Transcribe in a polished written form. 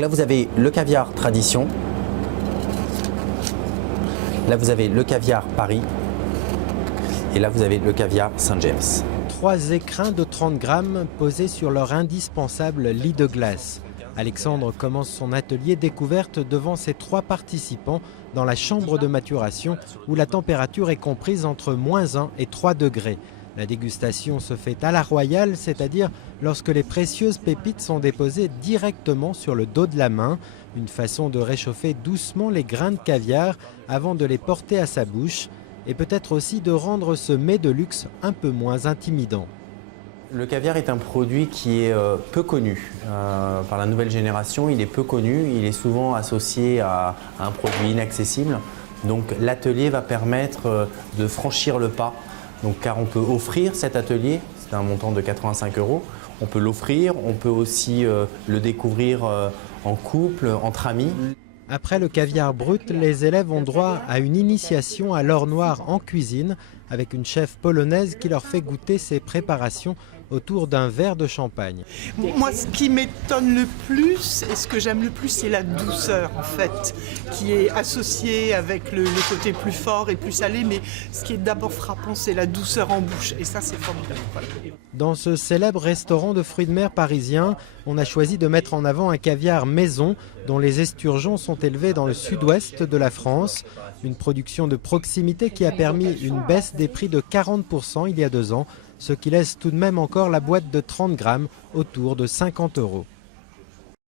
Là, vous avez le caviar tradition. Là, vous avez le caviar Paris. Et là, vous avez le caviar Saint-James. 3 écrins de 30 grammes posés sur leur indispensable lit de glace. Alexandre commence son atelier découverte devant ses 3 participants dans la chambre de maturation où la température est comprise entre -1 et 3 degrés. La dégustation se fait à la royale, c'est-à-dire lorsque les précieuses pépites sont déposées directement sur le dos de la main, une façon de réchauffer doucement les grains de caviar avant de les porter à sa bouche et peut-être aussi de rendre ce mets de luxe un peu moins intimidant. Le caviar est un produit qui est peu connu par la nouvelle génération. Il est peu connu, il est souvent associé à un produit inaccessible. Donc l'atelier va permettre de franchir le pas. Donc, car on peut offrir cet atelier, c'est un montant de 85 €. On peut l'offrir, on peut aussi le découvrir en couple, entre amis. Après le caviar brut, les élèves ont droit à une initiation à l'or noir en cuisine avec une chef polonaise qui leur fait goûter ses préparations autour d'un verre de champagne. Moi, ce qui m'étonne le plus et ce que j'aime le plus, c'est la douceur en fait, qui est associée avec le côté plus fort et plus salé. Mais ce qui est d'abord frappant, c'est la douceur en bouche et ça, c'est formidable. Dans ce célèbre restaurant de fruits de mer parisien, on a choisi de mettre en avant un caviar maison dont les esturgeons sont élevés dans le sud-ouest de la France. Une production de proximité qui a permis une baisse des prix de 40% il y a 2 ans, ce qui laisse tout de même encore la boîte de 30 grammes autour de 50 €.